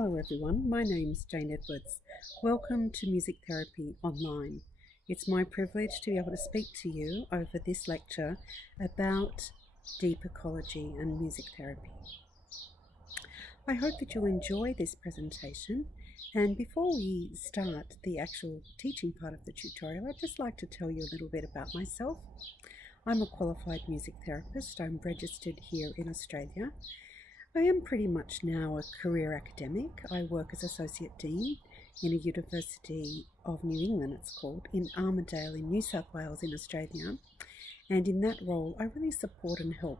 Hello everyone, my name's Jane Edwards. Welcome to Music Therapy Online. It's my privilege to be able to speak to you over this lecture about deep ecology and music therapy. I hope that you'll enjoy this presentation, and before we start the actual teaching part of the tutorial, I'd just like to tell you a little bit about myself. I'm a qualified music therapist. I'm registered here in Australia. I am pretty much now a career academic. I work as Associate Dean in a University of New England, it's called, in Armidale in New South Wales in Australia. And in that role, I really support and help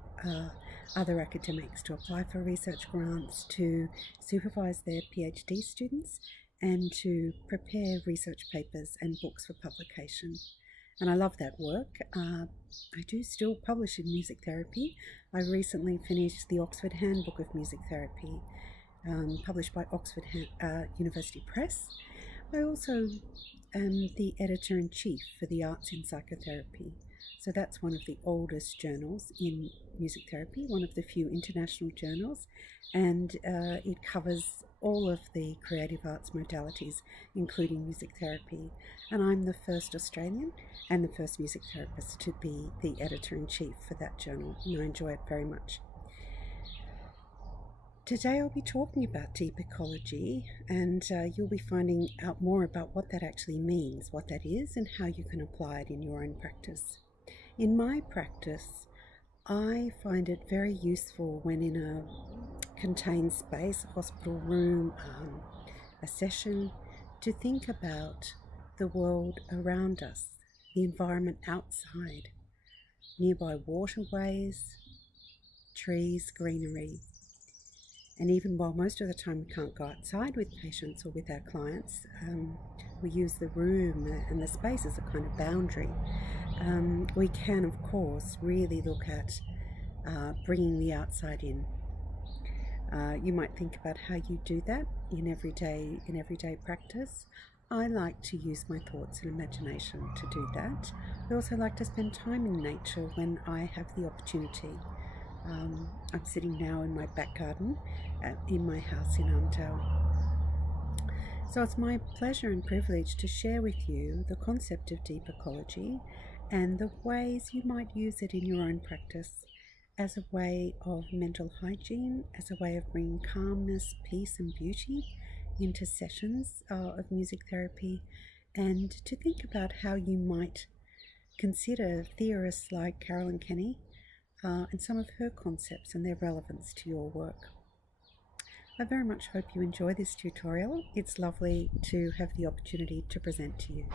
other academics to apply for research grants, to supervise their PhD students, and to prepare research papers and books for publication. And I love that work. I do still publish in music therapy. I recently finished the Oxford Handbook of Music Therapy, published by Oxford University Press. I also am the editor-in-chief for the Arts in Psychotherapy. So that's one of the oldest journals in music therapy, one of the few international journals, and it covers all of the creative arts modalities, including music therapy. And I'm the first Australian and the first music therapist to be the editor-in-chief for that journal, and I enjoy it very much. Today I'll be talking about deep ecology, and you'll be finding out more about what that actually means, what that is, and how you can apply it in your own practice. In my practice, I find it very useful when in a contained space, a hospital room, a session, to think about the world around us, the environment outside, nearby waterways, trees, greenery. And even while most of the time we can't go outside with patients or with our clients, we use the room and the space as a kind of boundary. We can, of course, really look at bringing the outside in. You might think about how you do that in everyday practice. I like to use my thoughts and imagination to do that. I also like to spend time in nature when I have the opportunity. I'm sitting now in my back garden in my house in Armidale. So it's my pleasure and privilege to share with you the concept of deep ecology and the ways you might use it in your own practice as a way of mental hygiene, as a way of bringing calmness, peace and beauty into sessions of music therapy, and to think about how you might consider theorists like Carolyn Kenny and some of her concepts and their relevance to your work. I very much hope you enjoy this tutorial. It's lovely to have the opportunity to present to you.